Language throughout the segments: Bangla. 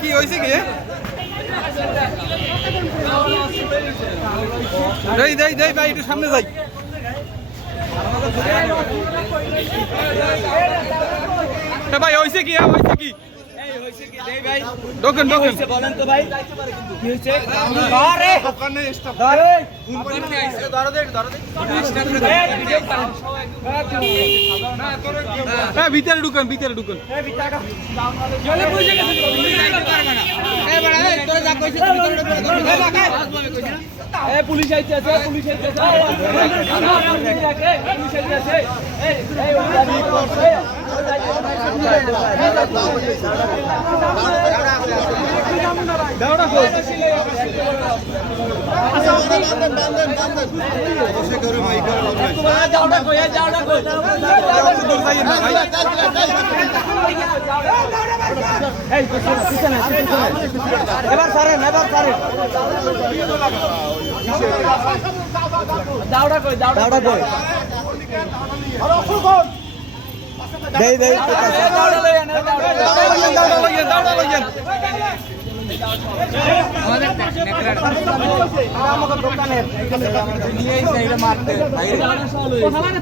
কি হয়েছে কি দেই দেই ভাই একটু সামনে যাই ভাই হয়েছে কি হয়েছে কি ঢোকেন ঢোকেন বলেন তো ভাই কি হয়েছে ভিতরে ঢুকেন ভিতরে ঢুকেন পুলিশ আইছে পুলিশ আইছে এবার সারেন দাওড়া কই দেই দাওড়া লইয়েন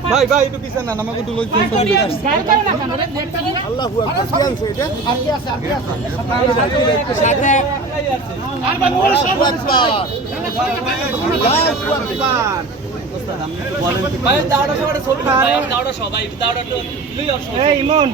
ভাই ভাই একটু পিছনে না আমাকে একটু লজ্জা আল্লাহু আকবার কি আনছে এটা ভাই দাওড়া সবাই দাওড়া সবাই দাওড়া তো লই আসো এই ইমন